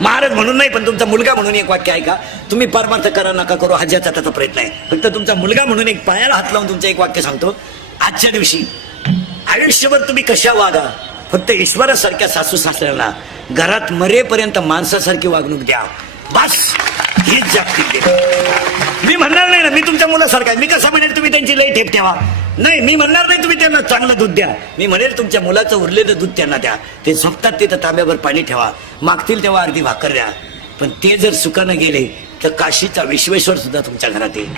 महाराज म्हणून नाही, पण तुमचा मुलगा म्हणून एक वाक्य ऐका. तुम्ही परमार्थ करा नका करू हा ज्याचा त्याचा प्रयत्न आहे. फक्त तुमचा मुलगा म्हणून एक पायाला हात लावून तुमचं एक वाक्य सांगतो. आजच्या दिवशी आयुष्यभर तुम्ही कशा वागा, फक्त ईश्वरासारख्या सासू सासऱ्यांना घरात मरेपर्यंत माणसासारखी वागणूक द्या. बस हीच जागतिक देव. मी म्हणणार नाही ना मी तुमच्या मुलासारखा आहे. मी कसं म्हणेल तुम्ही त्यांची लई ठेप ठेवा, नाही मी म्हणणार नाही तुम्ही त्यांना चांगलं दूध द्या. मी म्हणेल तुमच्या मुलाचं उरलेलं दूध त्यांना द्या. ते झोपतात तिथं तांब्यावर पाणी ठेवा, मागतील तेव्हा अर्धी भाकर द्या. पण ते जर सुखानं गेले तर काशीचा विश्वेश्वर सुद्धा तुमच्या घरात येईल.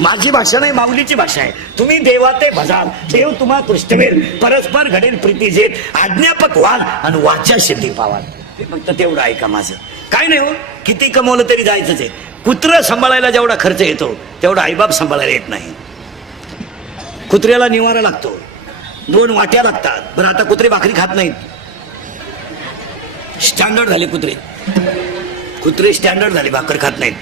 माझी भाषा नाही, माऊलीची भाषा आहे. तुम्ही देवाते भजाल, देव तुम्हा तुष्टवेल, परस्पर घडेल प्रीती जेत, आज्ञापक व्हाल आणि वाच्या सिद्धी पावाल. फक्त तेवढं ऐका माझं. काय नाही हो, किती कमवलं तरी जायचंच आहे. कुत्रं सांभाळायला जेवढा खर्च येतो तेवढा आईबाप सांभाळायला येत नाही. कुत्र्याला निवारा लागतो, 2 वाट्या लागतात. बरं आता कुत्रे भाकरी खात नाहीत, स्टँडर्ड झाले कुत्रे. कुत्रे स्टँडर्ड झाले, भाकर खात नाहीत.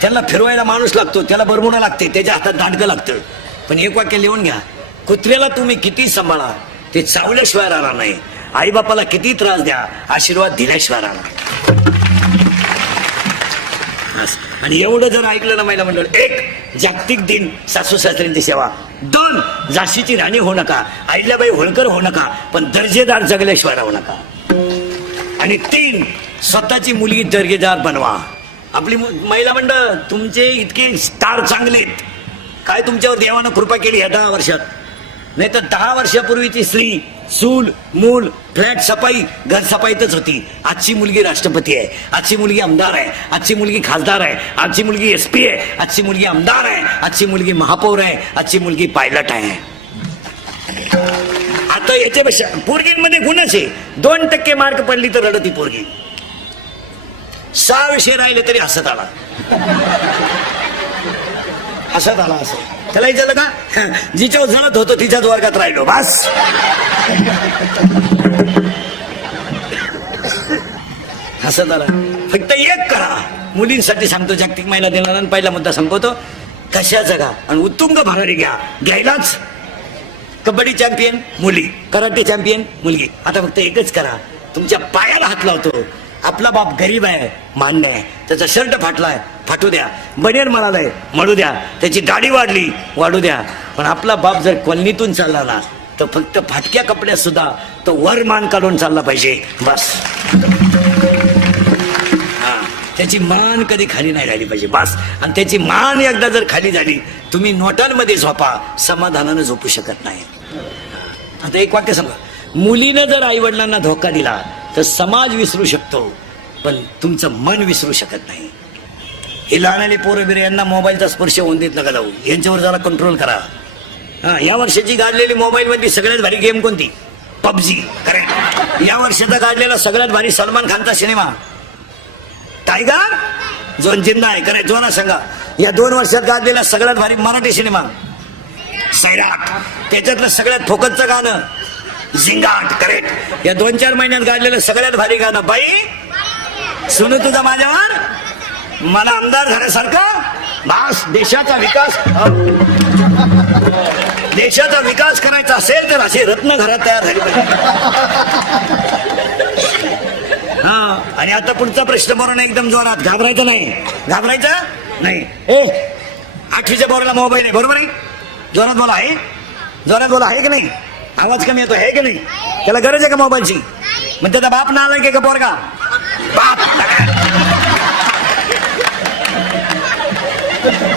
त्याला फिरवायला माणूस लागतो, त्याला बरमुडा लागते, त्याच्या हातात दांडकं लागतं. पण एक वाक्य लिहून घ्या, कुत्र्याला तुम्ही किती सांभाळा ते चावल्याशिवाय राहणार नाही. आई बापाला किती त्रास द्या, आशीर्वाद दिल्याशिवाय राहणार. आणि एवढं जर ऐकलं ना महिला मंडळ, 1 जागतिक दिन सासू सासऱ्यांची सेवा, 2 झाशीची राणी होऊ नका, अहिल्याबाई होळकर होऊ नका, पण दर्जेदार जगल्याशिवाय राहू नका. आणि 3 स्वतःची मुलगी दर्जेदार बनवा. आपली महिला मंडळ तुमचे इतके स्टार चांगलेत, काय तुमच्यावर देवानं कृपा केली या 10 वर्षात. नाही तर 10 वर्षापूर्वीची स्त्री चूल मूल फ्लॅट सफाई घर सफाईतच होती. आजची मुलगी राष्ट्रपती आहे, आजची मुलगी आमदार आहे, आजची मुलगी खासदार आहे, आजची मुलगी SP आहे, आजची मुलगी आमदार आहे, आजची मुलगी महापौर आहे, आजची मुलगी पायलट आहे. आता याच्यापेक्षा पोरगींमध्ये गुणच आहे. 2% मार्क पडली तर रडती पोरगी, 6 विषय राहिले तरी हसत आला. हसत आला असं त्याला विचारलं का, जिच्यावर जळत होतो तिच्याच वर्गात राहिलो बस. हसत आला. फक्त एक करा, मुलींसाठी सांगतो, जागतिक महिला दिनाला पहिला मुद्दा संपवतो. कशा जगा आणि उत्तुंग भरारी घ्या, घ्यायलाच. कबड्डी चॅम्पियन मुली, कराटे चॅम्पियन मुलगी. आता फक्त एकच करा, तुमच्या पायाला हात लावतो. आपला बाप गरीब आहे मान्य आहे, त्याचा शर्ट फाटलाय फाटू द्या, बनियन म्हणालाय मळू द्या, त्याची दाढी वाढली वाढू द्या. पण आपला बाप जर कॉलनीतून चालला ना तर फक्त फाटक्या कपड्यात सुद्धा तो वर मान काढून चालला पाहिजे बस. त्याची मान कधी खाली नाही राहिली पाहिजे बस. आणि त्याची मान एकदा जर खाली झाली, तुम्ही नोटांमध्ये झोपा, समाधानानं झोपू शकत नाही. आता एक वाक्य सांगा, मुलीनं जर आई वडिलांना धोका दिला तर समाज विसरू शकतो, पण तुमचं मन विसरू शकत नाही. हे लहानले पोरं बिरे यांना मोबाईलचा स्पर्श होऊन देत नका जाऊ, यांच्यावर जरा कंट्रोल करा. या वर्षाची गाजलेली मोबाईल मधली सगळ्यात भारी गेम कोणती? PUBG. करेक्ट. या वर्षाचा गाजलेला सगळ्यात भारी सलमान खानचा सिनेमा टायगर झोन जिंदा आहे. करेक्ट. जोना सांगा. या 2 वर्षात गाजलेला सगळ्यात भारी मराठी सिनेमा सैराट. त्याच्यातलं सगळ्यात फोकसचं गाणं झिंगाट. करेक्ट. या 2-4 महिन्यात गाजलेलं सगळ्यात भारी गाणं बाई सुन तुझा माझ्यावर, मला आमदार झाल्यासारखं बास. देशाचा विकास करायचा असेल तर असे रत्न घरात तयार झाले पाहिजे. आणि आता पुढचा प्रश्न बरोबर एकदम जोरात, घाबरायचं नाही, घाबरायचं नाही. 8वीच्या बोराला मोबाईल आहे, बरोबर आहे? जोरात बोला, आहे जोरात बोला, आहे की नाही? आवाज कमी येतो, आहे की नाही? त्याला गरज आहे का मोबाईलची? मग त्याचा बाप नालायक का पोरगा? बाप.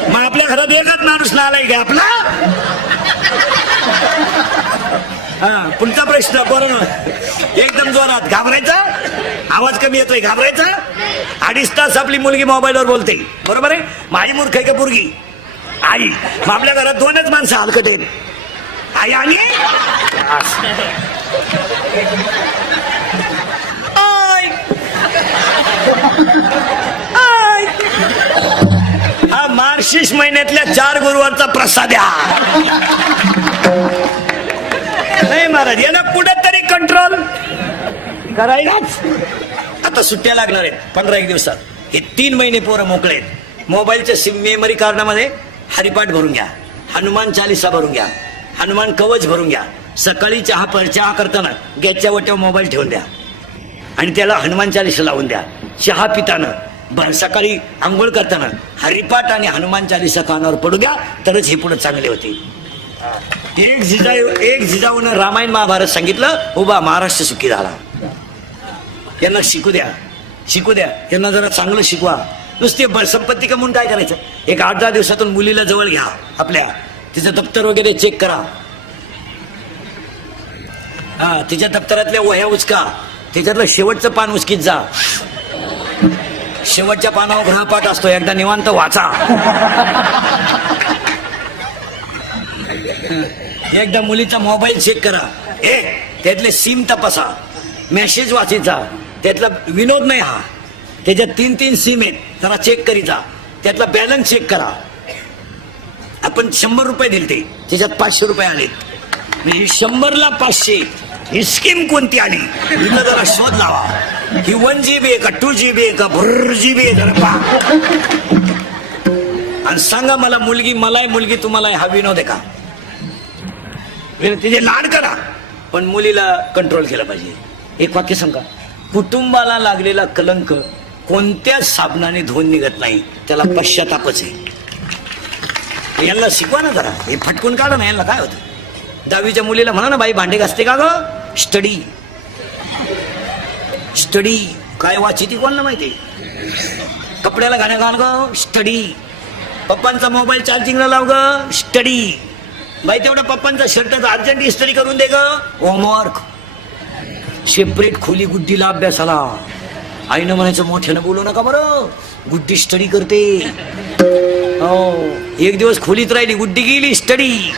मग आपल्या घरात एकच माणूस नालायक आहे आपला. पुढचा प्रश्न बरोबर एकदम जोरात, घाबरायचा? आवाज कमी येतोय, घाबरायचा? 2.5 तास आपली मुलगी मोबाईलवर बोलते, बरोबर आहे? माझी मूर्ख आहे का पोरगी? आई. मग आपल्या घरात 2च माणसं हलकट आहेत, आई आणि हा मार्गशीर्ष महिन्यातल्या 4 गुरुवारचा प्रसाद आहे. नाही महाराज, याला कुठेतरी कंट्रोल करायलाच. आता सुट्ट्या लागणार आहेत 15-1 दिवसात. हे 3 महिने पोरं मोकळे आहेत. मोबाईलच्या मेमरी कार्डामध्ये हरिपाठ भरून घ्या, हनुमान चालीसा भरून घ्या, हनुमान कवच भरून घ्या, सकाळी चहा करताना गॅसच्या वाट्यावर मोबाईल ठेवून द्या आणि त्याला हनुमान चालीसा लावून द्या. चहा पिताना सकाळी आंघोळ करताना हरिपाठ आणि हनुमान चालीसा कानावर पडू द्या, तरच हे पुढे चांगले होते. एक जिजाऊनं रामायण महाभारत सांगितलं, उभा महाराष्ट्र सुखी झाला. यांना शिकू द्या, यांना जरा चांगलं शिकवा. नुसते संपत्ती कमवून काय करायचं? एक 8-10 दिवसातून मुलीला जवळ घ्या आपल्या, तिचं दप्तर वगैरे चेक करा. तिच्या दप्तरातल्या वह्या उचका, त्याच्यातलं शेवटचं पान उचकीत जा. शेवटच्या पानावर ग्रहपाठ असतो, एकदा निवांत वाचा. एकदा मुलीचा मोबाईल चेक करा, त्यातले सिम तपासा, मेसेज वाचायचा, त्यातला विनोद नाही हा, त्याच्यात 3-3 सिम आहेत, जरा चेक करीचा, त्यातला बॅलन्स चेक करा. आपण 100 रुपये दिलते, त्याच्यात 500 रुपये आलेत, म्हणजे 100ला 500. ही स्कीम कोणती आली हिला जरा शोध लावा. ही 1 GB आहे का 2 GB आहे का भर GB आहे जरा पहा आणि सांगा मला मुलगी तुम्हाला हा विनोद आहे का? तिचे लाड करा, पण मुलीला कंट्रोल केला पाहिजे. एक वाक्य सांगा, कुटुंबाला लागलेला कलंक कोणत्याच साबणाने धुवून निघत नाही, त्याला पश्चातापच आहे. यांना शिकवा ना जरा, हे फटकून काढा ना. यांना काय होतं? 10वीच्या मुलीला म्हणा ना, बाई भांडे घासते का ग? स्टडी काय वाची ती कोणाला माहिती? कपड्याला गाणं घाल ग, स्टडी. पप्पांचा मोबाईल चार्जिंगला लाव ग, स्टडी. बाई तेवढा पप्पांचा शर्ट अर्जंट इस्त्री करून दे ग, होमवर्क. सेपरेट खोली गुड्डीला अभ्यासाला. आईनं म्हणायचं मोठ्यानं बोलू नका बरं, गुड्डी स्टडी करते. हो, एक दिवस खोलीत राहिली, गुड्डी गेली स्टडी.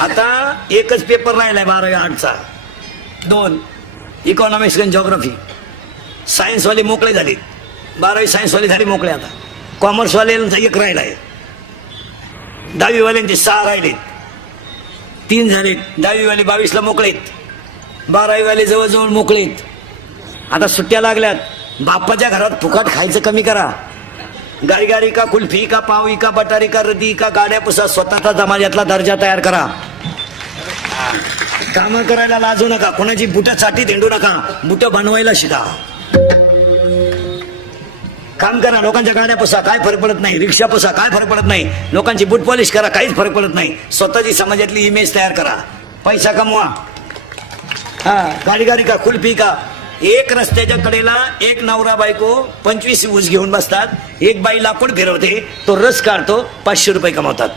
आता एकच पेपर राहिलाय 12वी आर्टचा, 2 इकॉनॉमिक्स आणि जिओग्राफी. सायन्सवाले मोकळे झाले, 12वी सायन्सवाले झाले मोकळे. आता कॉमर्सवाल्यांचा 1 राहिलाय, 10वी वाल्यांचे 6 राहिले, 3 झाले. 10वी वाले 22ला मोकळेत, 12वी वाले जवळजवळ मोकळेत. आता सुट्ट्या लागल्यात, बाप्पाच्या घरात फुकट खायचं कमी करा. गारगारी का कुल्फी का पावी का बटारी का रदी का गाड्या पुसा, स्वतःचा समाजातला दर्जा तयार करा. काम करायला लाजू नका, कोणाची बुटं साठी धेंडू नका, बुटं बनवायला शिका. काम करा, लोकांच्या गाड्या पुसा, काय फरक पडत नाही. रिक्षा पुसा, काय फरक पडत नाही. लोकांची बूट पॉलिश करा, काहीच फरक पडत नाही. स्वतःची समाजातली इमेज तयार करा, पैसा कमवा. गाडी का कुल्फी का. एक रस्त्याच्या कडेला एक नवरा बायको 25 ऊस घेऊन बसतात, एक बाई लाकूड फिरवते, तो रस काढतो, 500 रुपये कमावतात.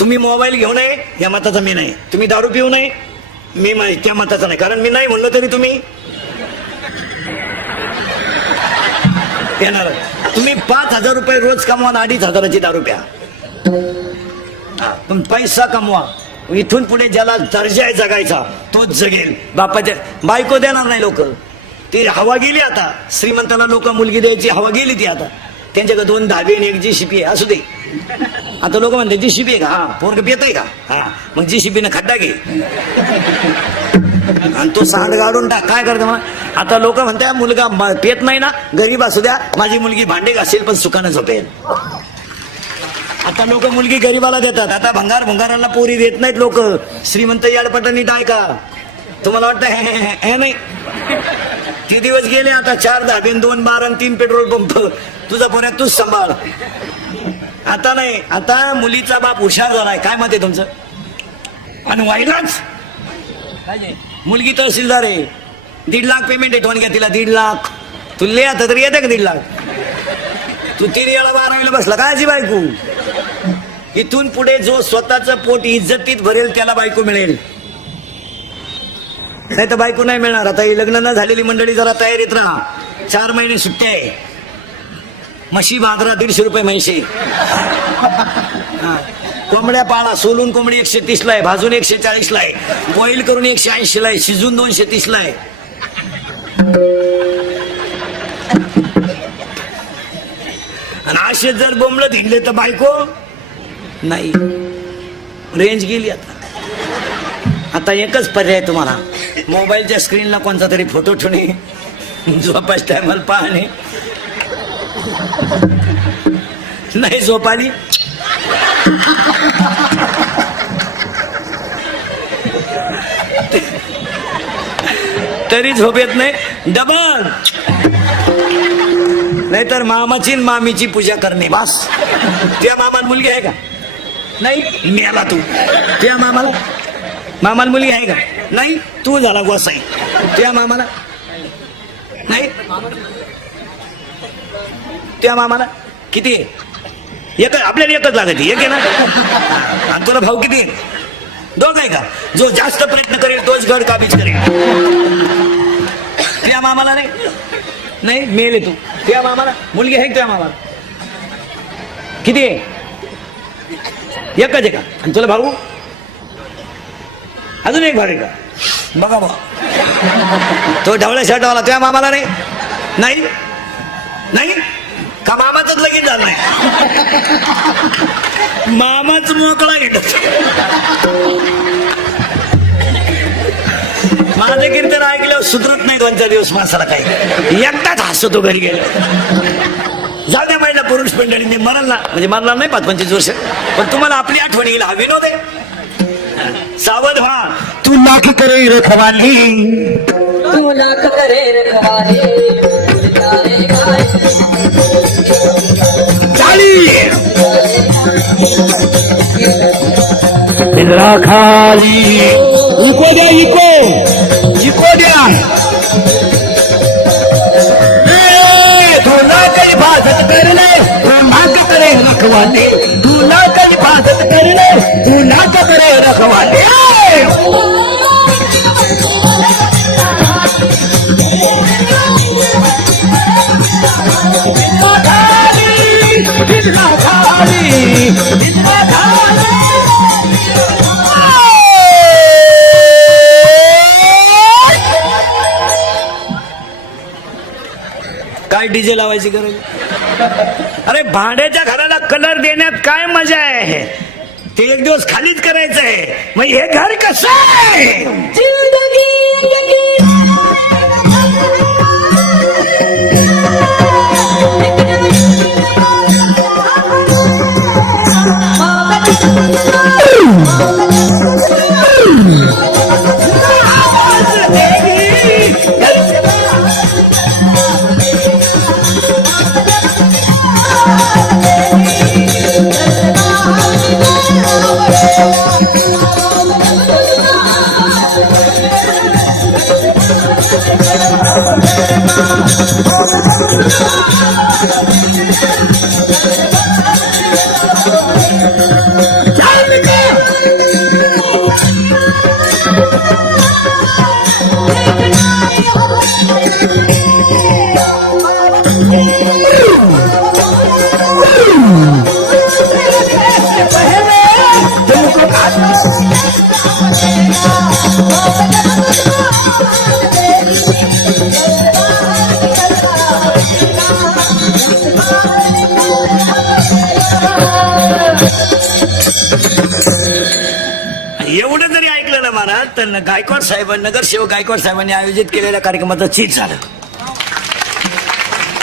तुम्ही मोबाईल घेऊ नये या मताचा मी नाही, तुम्ही दारू पिऊ नये मी त्या मताचा नाही, कारण मी नाही म्हणलं तरी तुम्ही येणार. तुम्ही 5,000 रुपये रोज कमवा, 2,500ची दारू प्या, पण पैसा कमवा. इथून पुढे ज्याला दर्जा आहे जगायचा तोच जगेल. बापाच्या बायको देणार नाही लोक, ती हवा गेली. आता श्रीमंताला लोक मुलगी द्यायची हवा गेली ती. आता त्यांच्याकडे 2 धाबे आणि 1 JCB आहे, असू दे. आता लोक म्हणते JCB आहे का? हा, पोरग पेत आहे का? हा, मग JCB न खड्डा घे आणि तो सांड गाडून टाक. काय करते मग? आता लोक म्हणतात मुलगा पेत नाही ना, गरीब असू द्या, माझी मुलगी भांडे घासेल पण सुखानं झोपेल. आता लोक मुलगी गरीबाला देतात, आता भंगाराला पोरी देत नाहीत लोक. श्रीमंत याडपटानी टाय का? तुम्हाला वाटतं हे नाही? ते दिवस गेले. आता 4 धाबे, 2 बार आणि 3 पेट्रोल पंप. तुझा पोऱ्या तूच सांभाळ. आता नाही, आता मुलीचा बाप हुशार झालाय. काय मत आहे तुमचं? आणि व्हायलाच मुलगी तहसीलदार आहे, 1.5 लाख पेमेंट आहे. घ्या तिला 1.5 लाख. तुला आता तरी येते का 1.5 लाख? तू 3 वेळा 12वीला बसला काय अशी बायको? इथून पुढे जो स्वतःचं पोट इज्जतीत भरेल त्याला बायको मिळेल, नाही तर बायको नाही मिळणार. आता ही लग्न न झालेली मंडळी जरा तयारीत राहा. 4 महिने सुट्ट्या आहे. म्हशी बाजारात 150 रुपये म्हैशी. कोंबड्या पाळा. सोलून कोंबडी 130ला आहे, भाजून 140ला आहे, बॉईल करून 180ला आहे, शिजून 230ला आहे. आणि असे जर बोंबलं धिंडले तर बायको नाही. रेंज गेली. आता एकच पर्याय तुम्हाला, मोबाईलच्या स्क्रीनला कोणता तरी फोटो ठेवणे, झोपाच टायमाला पाहणे, नाही झोप आली तरी झोप येत नाही डबल, नाहीतर मामाची आणि मामीची पूजा करणे बस. त्या मामाला मुलगी आहे का? नाही. मेला तू. त्या मामाला मुलगी आहे का? नाही. तू झाला गोसाई. त्या मामाला नाही. त्या मामाला किती आहे? एक. आपल्याला एकच लागत एक आहे ना. आणि तुला भाऊ किती आहे? दोघ आहे का? जो जास्त प्रयत्न करेल तोच गड काबीज करेल. त्या मामाला नाही. नाही मेले तू. त्या मामाला मुलगी आहे. त्या मामाला किती आहे? एकच आहे का? आणि तुला भाऊ अजून एक भाऊ आहे का? बघा भाऊ तो ढवळ्या शर्टवाला. त्या मामाला नाही. नाही नाही का मामाच लगीन झालं नाही? मामाच मोकळा घेत. माझं कीर्तन ऐकल्यावर सुधरत नाही 2-4 दिवस माणसाला काही. एकटाच हसतो घरी गेले. जाऊ द्या महिला पुरुष मंडळींनी मरल ना, म्हणजे मरणार नाही 5-25 वर्ष, पण तुम्हाला आपली आठवण येईल. हा विनोद आहे. सावध व्हा. तू लाख करे रखवाली, तू लाख करे रखवाली, खाली इको द्या. इको द्या. तुला काही भाजत करणे, नाक करे रखवाले. तुला काही भाजत करणे, तू नाक करे रखवाले. काय डीजे लावायची गरज? अरे भाड्याच्या घराला कलर देण्यात काय मजा आहे? ते एक दिवस खालीच करायचं आहे. मग हे घर कसं आहे? एवढं जरी ऐकलं ना महाराज, तर गायकवाड साहेबांनी, नगरसेवक गायकवाड साहेबांनी आयोजित केलेल्या कार्यक्रमाचं चीज झालं.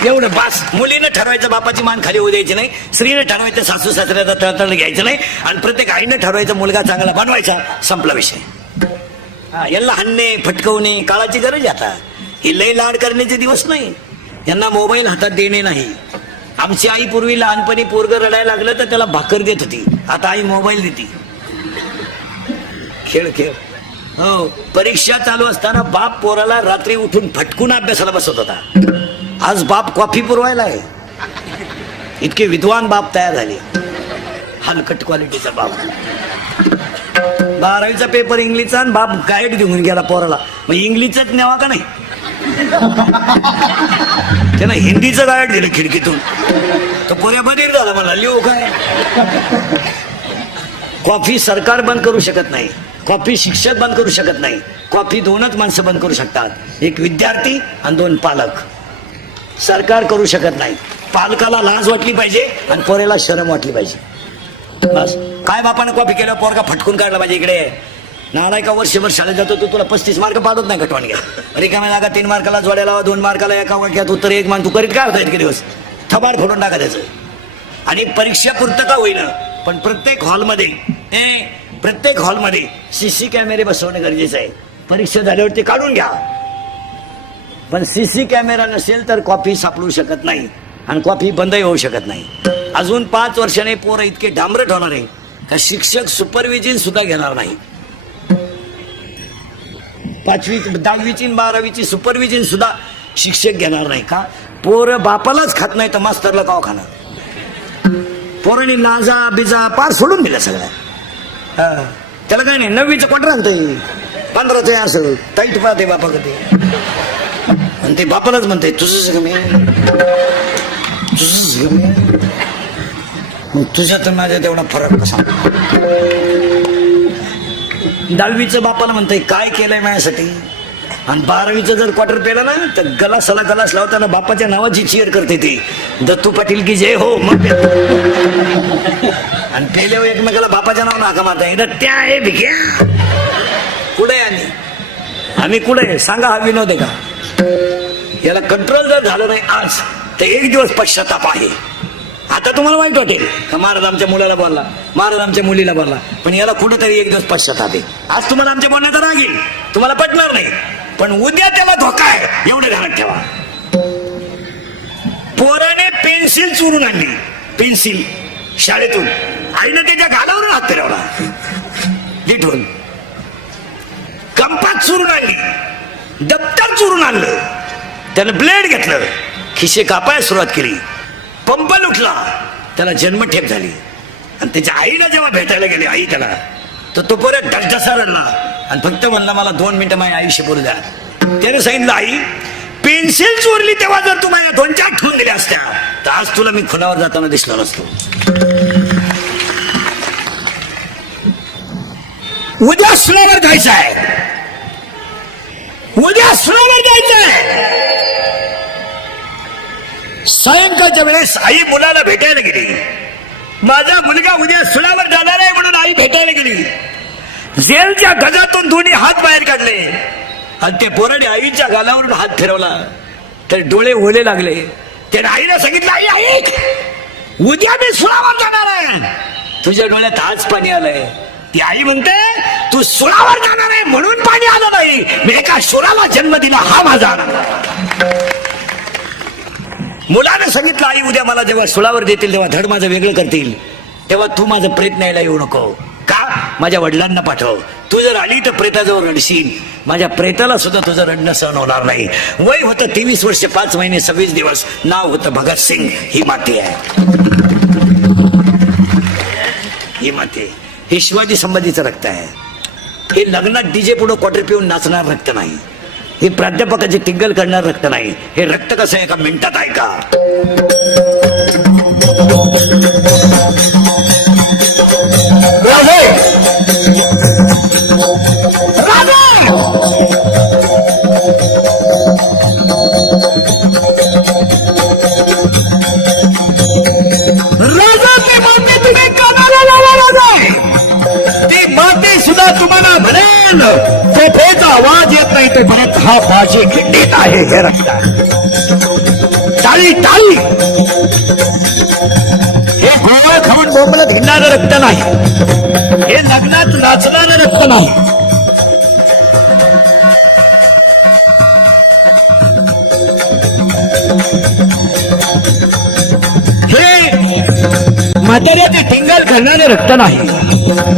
एवढं बास. मुलीनं ठरवायचं बापाची मान खाली होऊ द्यायची नाही, स्त्रीनं ठरवायचं सासू सासऱ्याचा तळतळ घ्यायचं नाही, आणि प्रत्येक आईनं ठरवायचं मुलगा चांगला बनवायचा. संपला विषय. यांना हाणणे फटकवणे काळाची गरज आहे आता. ही लय लाड करण्याचे दिवस नाही. यांना मोबाईल हातात देणे नाही. आमची आई पूर्वी लहानपणी पोरग रडायला लागलं तर त्याला भाकर देत होती. आता आई मोबाईल देते. खेळ खेळ. हो, परीक्षा चालू असताना बाप पोराला रात्री उठून फटकून अभ्यासाला बसत होता. आज बाप कॉफी पुरवायला आहे. इतके विद्वान बाप तयार झाले. हलकट क्वालिटीचा बाप. 12वीचा पेपर इंग्लिशचा आणि बाप गाईड देऊन गेला पोराला. मग इंग्लिशच न्यावा का नाही? त्यानं हिंदीचं गाईड दिलं खिडकीतून. तो पोऱ्या बधीर झाला. मला लिहू काय? कॉफी सरकार बंद करू शकत नाही. कॉफी शिक्षक बंद करू शकत नाही. कॉफी 2च माणसं बंद करू शकतात, एक विद्यार्थी आणि 2 पालक. सरकार करू शकत नाही. पालकाला लाज वाटली पाहिजे आणि पोऱ्याला शरम वाटली पाहिजे. बस. काय बापानं कॉफी केल्यावर पोरगा फटकून काढला पाहिजे. इकडे नालाय का वर्षभर शाळेत जातो तू, तुला 35 मार्क पाडत नाही कटवाण घ्या. रिकाम्या जागा 3 मार्काला जोड्याला 2 मार्काला एका वाक्यात उत्तर 1 मान. तू करीत काय होता इतके दिवस? थबाड फोडून टाका त्याचं. आणि परीक्षा पुरतं का होईना पण प्रत्येक हॉलमध्ये सीसी कॅमेरे बसवणे गरजेचं आहे. परीक्षा झाल्यावरती काढून घ्या, पण सीसी कॅमेरा नसेल तर कॉपी सापडू शकत नाही आणि कॉपी बंदही होऊ शकत नाही. अजून 5 वर्षाने पोरं इतके डांबरट होणार आहे का शिक्षक सुपरविजन सुद्धा घेणार नाही. 5वी 10वीची 12वीची सुपरविजन सुद्धा शिक्षक घेणार नाही का? पोरं बापालाच खात नाही तर मास्तरला काव खाणार. पोरांनी लाजा बिजा पार सोडून दिला सगळ्या. त्याला काय नाही 9वीचं क्वार्टर आणतंय 15चं असं टाईट पाहते बापा कधी आणि ते बापालाच म्हणते तुझंच कमी मग तुझ्यात माझ्या तेवढा फरक कसा. 10वीचं बापाला म्हणतंय काय केलंय माझ्यासाठी आणि 12वीचं जर क्वार्टर पेला ना तर गलासाला गलास लावताना बापाच्या नावाची चीअर करते ती दत्तू पाटील की जय हो. मग आणि पेल्यावर एकमेकाला बापाच्या नावानं हाका मारता एकदा त्या आहे भिक्या कुठे आम्ही कुठे सांगा. हा विनोद आहे का? याला कंट्रोल जर झालं नाही आज तर 1 दिवस पश्चाताप आहे. आता तुम्हाला वाईट वाटेल का महाराज आमच्या मुलाला बोलला, महाराज आमच्या मुलीला बोलला, पण याला कुठेतरी 1 दिवस पश्चाताप आहे. आज तुम्हाला आमच्या बोलण्याचा राग येईल, तुम्हाला पटणार नाही, पण उद्या त्याला धोका आहे एवढे ध्यानात ठेवा. पोराने पेन्सिल चोरून आणली, पेन्सिल शाळेतून आईने त्याच्या गालावरून हात फिरवला लिठून. कंपास चोरून आणली, दप्तर चोरून आणलं, त्यानं ब्लेड घेतलं, खिशे कापायला सुरुवात केली, पंप लुटला, त्याला जन्मठेप झाली. आणि त्याच्या आईला जेव्हा भेटायला गेली आई त्याला तो परत ढसढसा रडला आणि फक्त म्हणला मला 2 मिनिटं माझ्या आईशी बोलू द्या. त्याने सांगितलं आई पेन्सिल चोरली तेव्हा जर तू माझ्या 2-4 ठेवून दिल्या असत्या तर आज तुला मी खुनावर जाताना दिसलो नसतो. उद्या सुनावर जायचं आहे, उद्या सुनावर जायचं आहे. सायंकाळच्या वेळेस आई मुलाला भेटायला गेली. माझा मुलगा उद्या सुनावर जाणार आहे म्हणून आई भेटायला गेली. जेलच्या गजातून दोन्ही हात बाहेर काढले आणि ते पोराने आईच्या गालावरून हात फिरवला तर डोळे ओले लागले. त्याने आईला सांगितलं आई ऐक उद्या मी सुनावर जाणार आहे. तुझ्या डोळ्यात आज पाणी आलंय. ती आई म्हणते तू सुनावर जाणार आहे म्हणून पाणी आलं नाही, मी एका सुराला जन्म दिला हा माझा आनंद. मुलाने सांगितलं आई उद्या मला जेव्हा सुळावर देतील तेव्हा धड माझं वेगळं करतील, तेव्हा तू माझं प्रेत न्यायला येऊ नको का? माझ्या वडिलांना पाठव. तू जर आली तर प्रेताजवळ रडशील, माझ्या प्रेताला सुद्धा तुझं रडणं सहन होणार नाही. वय होतं 23 वर्ष 5 महिने 26 दिवस, नाव होतं भगतसिंग. ही माती आहे, ही माती. हे शिवाजी संभाजीचं रक्त आहे. हे लग्नात डीजे पुढे क्वार्टर पिऊन नाचणार रक्त नाही. हे प्राध्यापकाची टिंगल करणार रक्त नाही. हे रक्त कसं आहे एका मिनिटात आहे का? राजा ते माते तुम्ही कानाला लावा राजा. ती माते सुद्धा तुम्हाला म्हणेल तोफेचा आवाज येत नाही ते परत हा माझी खिंडीत आहे हे रक्त. टाळी टाळी. हे गोवा खाऊन बोंबलत हिंडणारं रक्त नाही, हे लग्नात नाचणारं रक्त नाही. हे म्हाताऱ्याचे टिंगल करणारे रक्त नाही.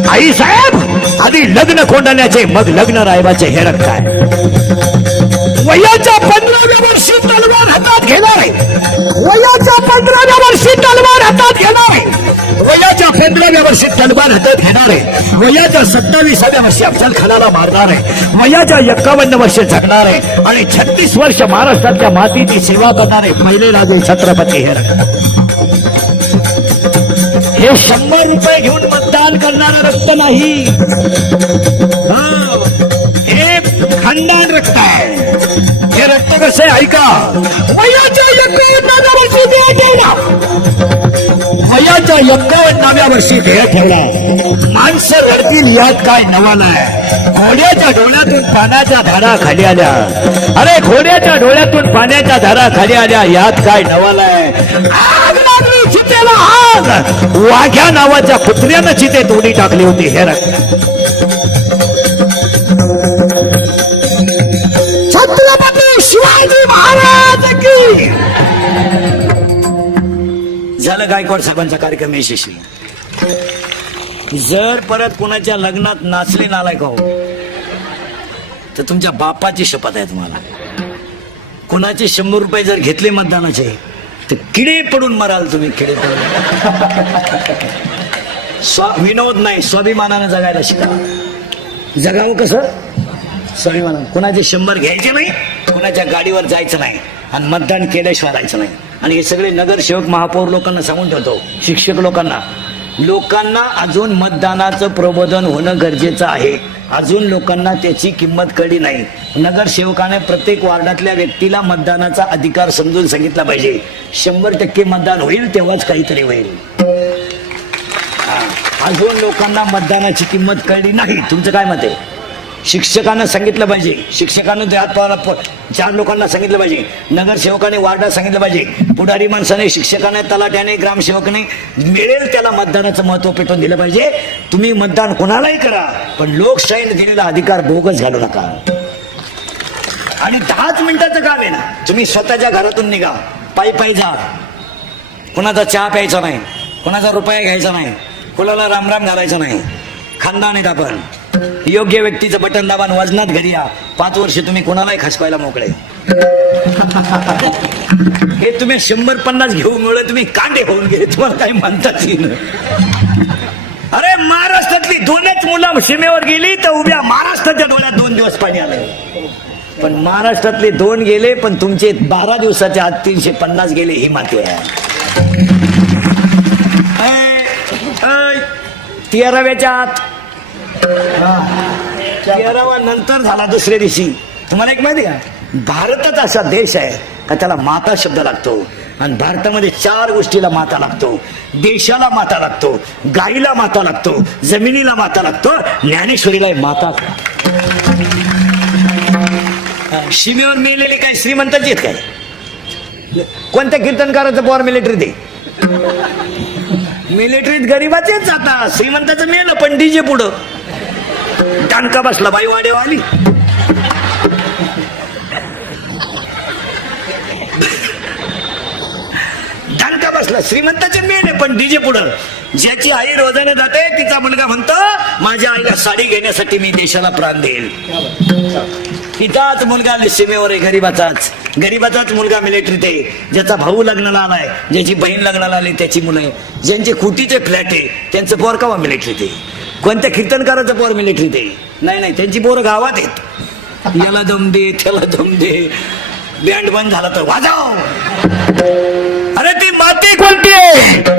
आई साहेब आधी लग्न कोंडण्याचे मग लग्न रायबाचे हे रक्त आहे. वयाच्या 15व्या वर्षी तलवार हातात घेणार आहे, वयाच्या 15व्या वर्षी तलवार हातात घेणार आहे, वयाच्या 15व्या वर्षी तलवार हातात घेणार आहे, वयाच्या 27व्या वर्षी अफजल खानाला मारणार आहे, वयाच्या 51 वर्ष जगणार आहे आणि 36 वर्ष महाराष्ट्रातल्या मातीची सेवा करणार आहे पहिले राजे छत्रपती हे रक्त. हे 100 रुपये घेऊन मतदान करणारं रक्त नाही, हे खंडान रक्त आहे. हे रक्त कसं आहे ऐका. वयाच्या 51व्या वर्षी देह ठेवला, वयाच्या 51व्या वर्षी देह ठेवला. माणसं रडतील यात काय नवाला आहे. घोड्याच्या डोळ्यातून पाण्याच्या धारा खाली आल्या, अरे घोड्याच्या डोळ्यातून पाण्याच्या धारा खाली आल्या यात काय नवाला आहे. आग लागली त्याला आज वाघ्या नावाच्या कुत्र्यानं चितेत उडी टाकली होती. हे रक्त छत्रपती शिवाजी महाराज की. झालं गायकवाड साहेबांचा कार्यक्रम यशस्वी. जर परत कोणाच्या लग्नात नाचले नालायक हो तर तुमच्या बापाची शपथ आहे तुम्हाला. कोणाचे 100 रुपये जर घेतले मतदानाचे तर किडे पडून मराल तुम्ही. किडे पडून विनोद नाही, स्वाभिमानानं जगायला शिका. जगावं कसं? स्वाभिमानानं. कोणाचे 100 घ्यायचे नाही, कोणाच्या गाडीवर जायचं नाही आणि मतदान केल्याशिवाय राहायचं नाही. आणि हे सगळे नगरसेवक महापौर लोकांना सांगून ठेवतो, शिक्षक लोकांना अजून मतदानाचं प्रबोधन होणं गरजेचं आहे. अजून लोकांना त्याची किंमत कळली नाही. नगरसेवकाने प्रत्येक वार्डातल्या व्यक्तीला मतदानाचा अधिकार समजून सांगितला पाहिजे. 100% मतदान होईल तेव्हाच काहीतरी होईल. अजून लोकांना मतदानाची किंमत कळली नाही. तुमचं काय मत आहे? शिक्षकांना सांगितलं पाहिजे. शिक्षकांना 4 लोकांना सांगितलं पाहिजे. नगरसेवकाने वार्डात सांगितलं पाहिजे. पुढारी माणसाने, शिक्षकाने, तलाट्याने, ग्रामसेवकाने मिळेल त्याला मतदानाचं महत्व पेटवून दिलं पाहिजे. तुम्ही मतदान कोणालाही करा, पण लोकशाहीने दिलेला अधिकार बोगस घालू नका. आणि 10 मिनिटाचं काम आहे ना. तुम्ही स्वतःच्या घरातून निघा, पायी जा. कोणाचा चहा प्यायचा नाही, कोणाचा रुपया घ्यायचा नाही, कोणाला रामराम घालायचा नाही. खानदान आहेत आपण. योग्य व्यक्तीचं बटन दाबान वजनात घरी या. 5 वर्ष तुम्ही कोणालाही खसवायला मोकळे. हे तुम्ही 100-50 घेऊन मिळत तुम्ही कांदे होऊन गेले. तुम्हाला काही म्हणताच येईल. अरे महाराष्ट्रातली 2च मुलं सीमेवर गेली तर उभ्या महाराष्ट्राच्या डोळ्यात 2 दिवस पाणी आलं. पण महाराष्ट्रातले 2 गेले, पण तुमचे 12 दिवसाच्या आत 350 गेले. ही माती आहे. 13व्याच्या आत 13वा नंतर झाला दुसऱ्या दिवशी. तुम्हाला एक माहिती का, भारतच असा देश आहे का त्याला माता शब्द लागतो. आणि भारतामध्ये 4 गोष्टीला माता लागतो. देशाला माता लागतो, गाईला माता लागतो, जमिनीला माता लागतो, ज्ञानेश्वरीला माता. सीमेवर मेलेले काय श्रीमंताचे आहेत काय? कोणत्या कीर्तनकाराचं पॉवर मिलिटरी दे? मिलिटरीत गरीबाचेच जातात. श्रीमंताचं मेलं पण डीजे पुढं टाणका बसला. बाई वाडे आली. टाणका बसला. श्रीमंताचे मेले पण डीजे पुढं. ज्याची आई रोजाने जाते तिचा मुलगा म्हणतो माझ्या आईला साडी घेण्यासाठी मी देशाला प्राण देईल. तिचाच मुलगा सीमेवर आहे, गरीबाचाच मुलगा मिलिटरीत आहे. ज्याचा भाऊ लग्नाला आलाय, ज्याची बहीण लग्नाला आली त्याची मुलं, ज्यांचे कुटीचे फ्लॅट आहे त्यांचं पोर का मिलिटरीत आहे? कोणत्या कीर्तनकाराचं पोर मिलिटरीत आहे? नाही, त्यांची पोरं गावात आहेत. याला दम दे, त्याला दम दे. बँड बंद झाला तर वाजव. अरे ती माती कोणती आहे?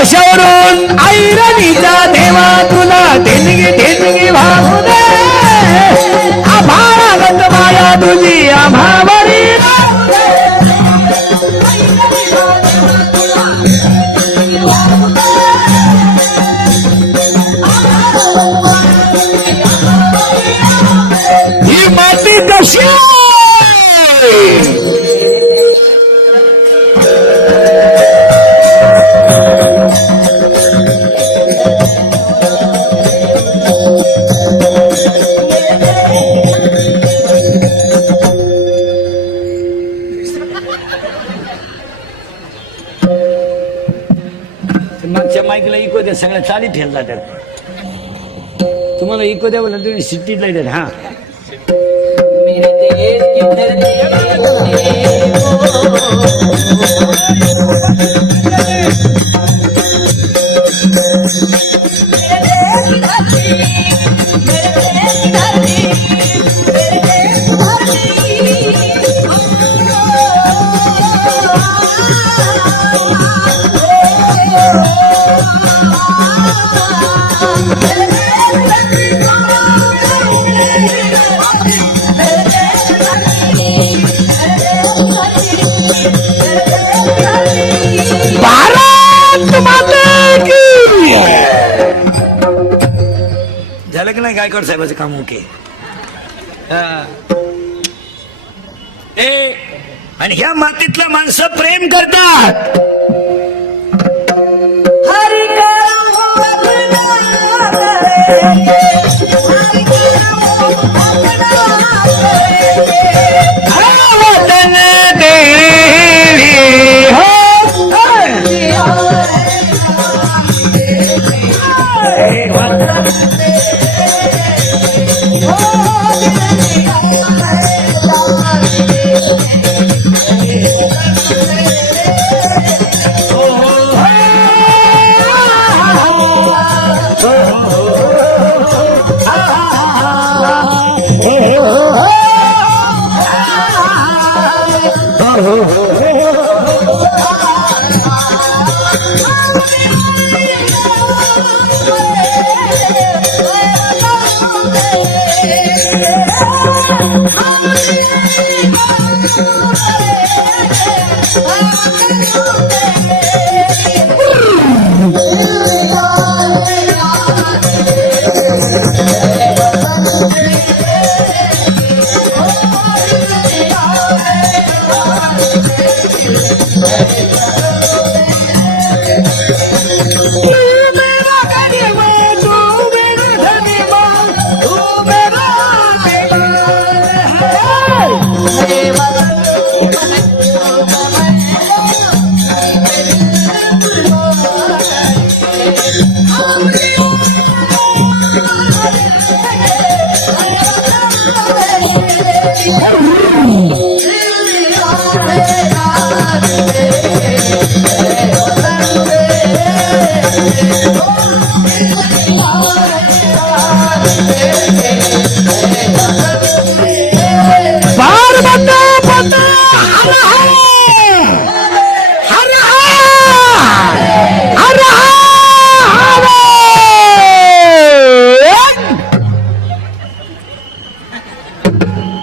अशावरून ऐरणीचा देवा तुला ठिणगी वाहू दे. आभाळागत माया तुझी आम्हावरी. ही माती कशी मागच्या माईकला इको द्या. सगळ्या चाली ठेवला त्यात. तुम्हाला इको द्या म्हणलं तुम्ही सिटीतला येतात. हा मेरे देश की धरती गायकवाड साहेबाचं काम ओके. आणि ह्या मातीतलं माणसं प्रेम करतात.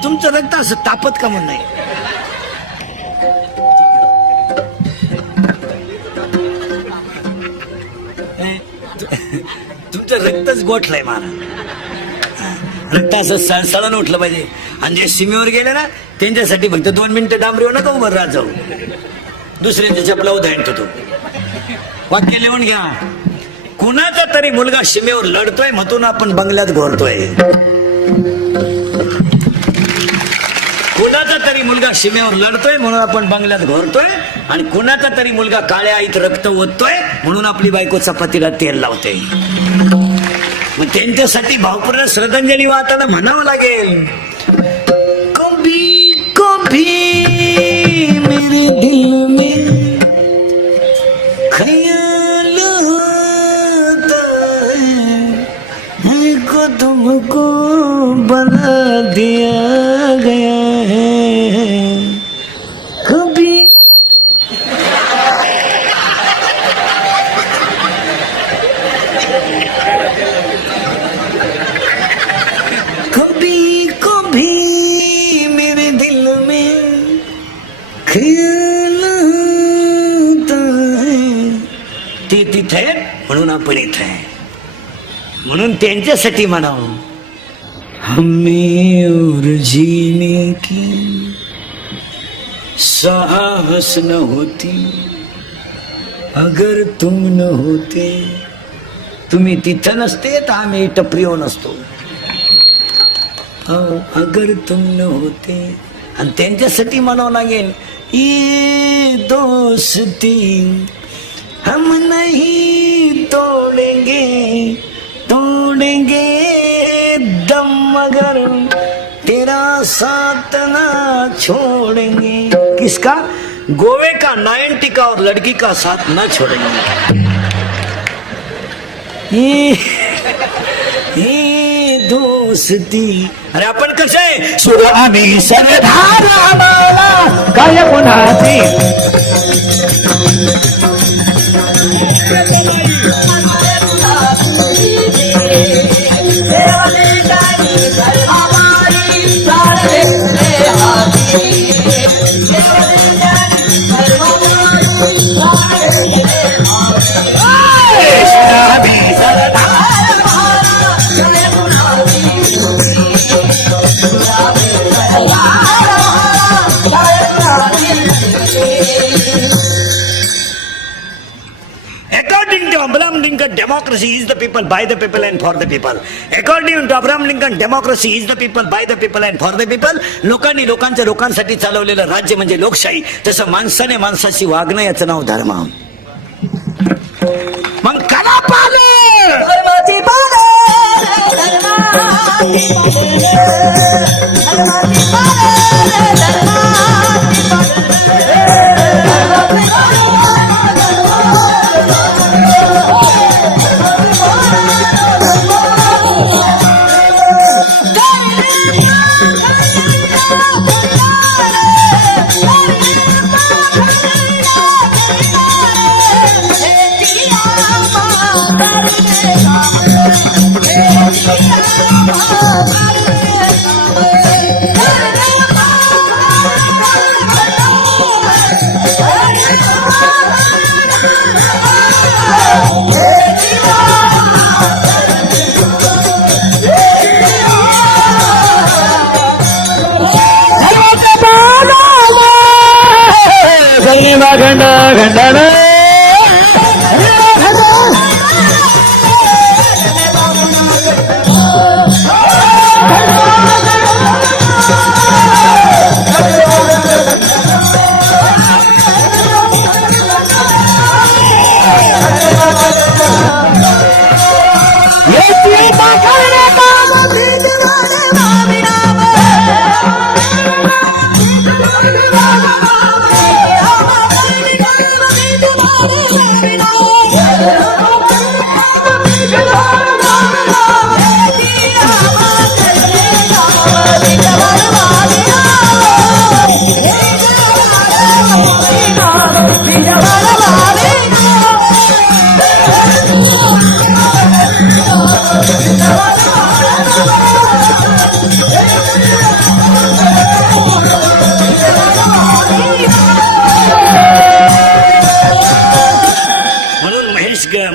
तुमचं रक्त असं तापत का म्हणून नाही. तुमचं रक्तच गोठलंय मला. रक्त असं सळसळून उठलं पाहिजे. आणि जे सीमेवर गेले ना त्यांच्यासाठी फक्त 2 मिनिटं डांबरीवर नका उभं राहत जाऊ. दुसऱ्यांच्या चपला उधळतो तो. वाक्य लिहून घ्या. कुणाचा तरी मुलगा सीमेवर लढतोय म्हणून आपण बंगल्यात घोरतोय. कुणाचा तरी मुलगा सीमेवर लढतोय म्हणून आपण बंगल्यात घोरतोय. आणि कुणाचा तरी मुलगा काळ्या आईत रक्त ओततोय म्हणून आपली बायको चपातीला तेल लावते. मग त्यांच्यासाठी भावपूर्ण श्रद्धांजली वाहताना म्हणावं लागेल. कभी कभी मेरे दिल में ख्याल आता है को तुमको बना दिया गया है. कभी कभी कभी मेरे दिल में ख्याल आता है. ते तिथे म्हणून आपण इथे आहे. म्हणून त्यांच्यासाठी म्हणावं. हमें और जीने की साहस न होती अगर तुम न होते. तुम्ही तिथं नसते तर आम्ही टपरीवर नसतो. अगर तुम न होते. आणि त्यांच्यासाठी म्हणावं लागेल. ये दोस्ती हम नहीं तोड़ेंगे तोड़ेंगे दम मगर तेरा साथ ना छोड़ेंगे. किसका? गोवे का 90 का और लड़की का साथ ना छोड़ेंगे. ये दोस्ती. अरे आपण कसं आहे. सुरामी सरदारा मला काय कोणाची. Democracy is the people by the people and for the people. According to Abraham Lincoln democracy is the people by the people and for the people. लोकांनी लोकांसाठी चालवलेलं राज्य म्हणजे लोकशाही. तसं माणसाने माणसाशी वागणं याचं नाव धर्म. मग कला पाले धर्माची पाले धर्माची पाले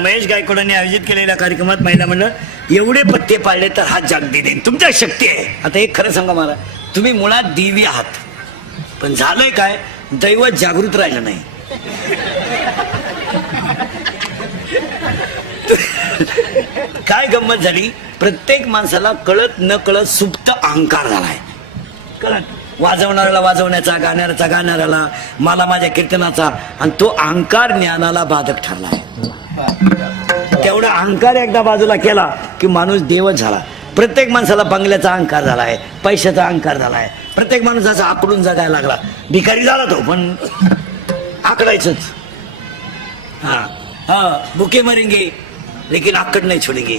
महेश गायकवाडांनी आयोजित केलेल्या कार्यक्रमात महिला म्हणलं एवढे पत्ते पाळले तर हा जागदी देईन. तुमच्या शक्ती आहे. आता एक खरं सांगा मला, तुम्ही मुळात देवी आहात, पण झालंय काय, दैवत जागृत राहिलं नाही. काय गंमत झाली, प्रत्येक माणसाला कळत न कळत सुप्त अहंकार झालाय. कळत वाजवणाऱ्याला वाजवण्याचा, गाणाऱ्याचा गाणाऱ्याला, मला माझ्या कीर्तनाचा, आणि तो अहंकार ज्ञानाला बाधक ठरलाय. तेवढा अहंकार एकदा बाजूला केला की माणूस देवच झाला. प्रत्येक माणसाला बंगल्याचा अहंकार झालाय, पैशाचा अहंकार झालाय. प्रत्येक माणूस असा आकडून जगायला लागला. भिकारी झाला तो, पण आकडायचंच. हा भुके मरेंगे लेकिन आकड नाही छोडेंगे.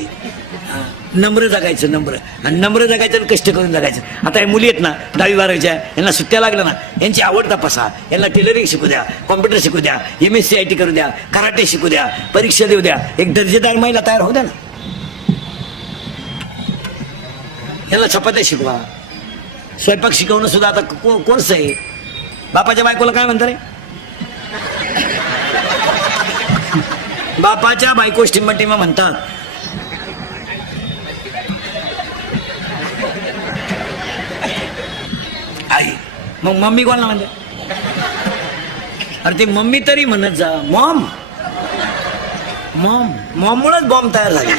नम्र जगायचं, नम्र. आणि नम्र जगायचं आणि कष्ट करून जगायचं. आता हे मुली आहेत ना 10वी 12वीच्या, यांना सुट्ट्या लागल्या ना, यांची आवड तपासा. यांना टेलरिंग शिकू द्या, कॉम्प्युटर शिकू द्या, MSc करू द्या, कराटे शिकू द्या, परीक्षा देऊ द्या. एक दर्जेदार महिला तयार होऊ द्या ना. यांना चपात्या शिकवा, स्वयंपाक शिकवणं सुद्धा आता कोर्स आहे. बापाच्या बायकोला काय म्हणता रे, बापाच्या बायको टिंबा म्हणतात. आई मग मम्मी कोणाला म्हणते? अरे ती मम्मी तरी म्हणत जा, मॉम. मॉम मुळेच बॉम्ब तयार झाली.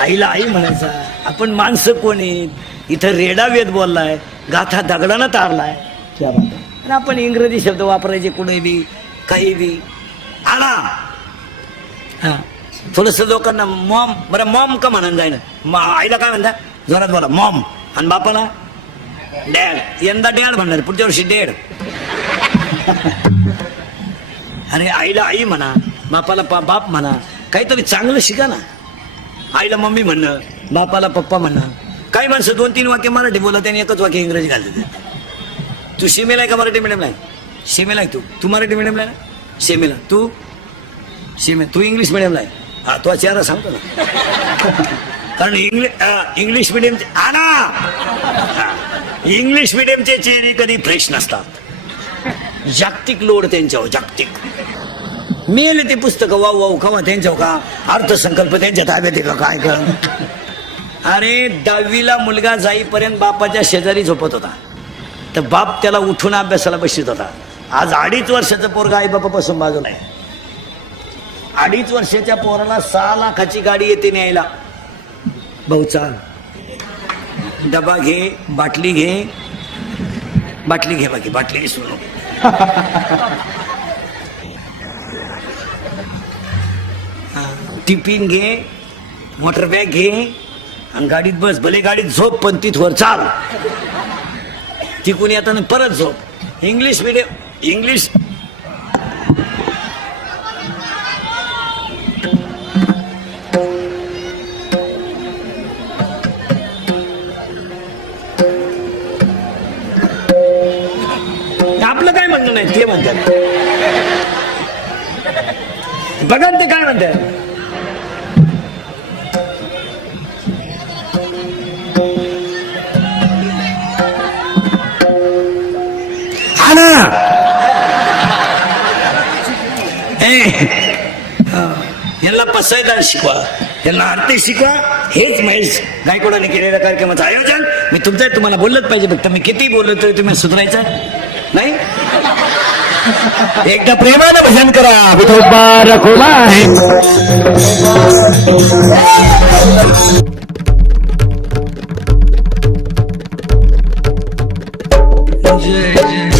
आईला आई म्हणायचा. आपण माणसं कोण आहेत? इथं रेडा वेद बोललाय, गाथा दगडानं तारलाय. क्या बात आहे. आणि आपण इंग्रजी शब्द वापरायचे कुठे बी, काही बी. आला हा थोडस लोकांना मॉम, बरं मॉम का म्हणून जाय ना. आईला काय म्हणता, जोरात बोला मॉम. आणि बापाला डॅड. यंदा डॅड म्हणणार, पुढच्या वर्षी डॅड. अरे आईला आई म्हणा, बापाला बाप म्हणा. काहीतरी चांगलं शिका ना. आईला मम्मी म्हणणं, बापाला पप्पा म्हणणं. काही माणसं 2-3 वाक्य मराठी बोलत आणि एकच वाक्य इंग्रजी घालतात. तू सीमेला आहे का मराठी मिडियमला आहे? सीमेला आहे. तू मराठी मिडियमला आहे ना? सीमेला. तू तू इंग्लिश मिडियमला आहे. हा तो चेहरा सांगतो ना, कारण इंग्लिश मिडियमचे इंग्लिश मिडियमचे चेहरे कधी फ्रेश नसतात. जागतिक लोड त्यांच्यावर, जागतिक. मेले ते पुस्तक वाव वाव खावा त्यांच्यावर का, अर्थसंकल्प त्यांच्या ताब्यात आहे का काय कर. अरे 10वीला मुलगा जाईपर्यंत बापाच्या शेजारी झोपत होता, तर बाप त्याला उठून अभ्यासाला बसत होता. आज 2.5 वर्षाचं पोरगा आई बापापासून बाजूला आहे. 2.5 वर्षाच्या पोराला 6 लाखाची गाडी येते न्यायला. भाऊ चाल, डबा घे, बाटली घे, बाटली घे, बाकी बाटली घे, सोडू टिफिन घे, मोटर बॅग घे आणि गाडीत बस. भले गाडीत झोप पण तिथवर चाल. तिकून येताना परत झोप. इंग्लिश मीडियम, इंग्लिश आपलं काय म्हणणं नाही, ते म्हणतात. बघा ते काय म्हणतात. हा ना, यांना पसायदार शिकवा, यांना आरती शिकवा. हेच महेश गायकवाडांनी केलेल्या कार्यक्रमाचं आयोजन. मी तुमचं तुम्हाला बोललंच पाहिजे. फक्त मी किती बोललो तरी तुम्ही सुधारायचं नाही. एकदा प्रेमानं भजन करा. विठोबा रखोबा आहे. जय जय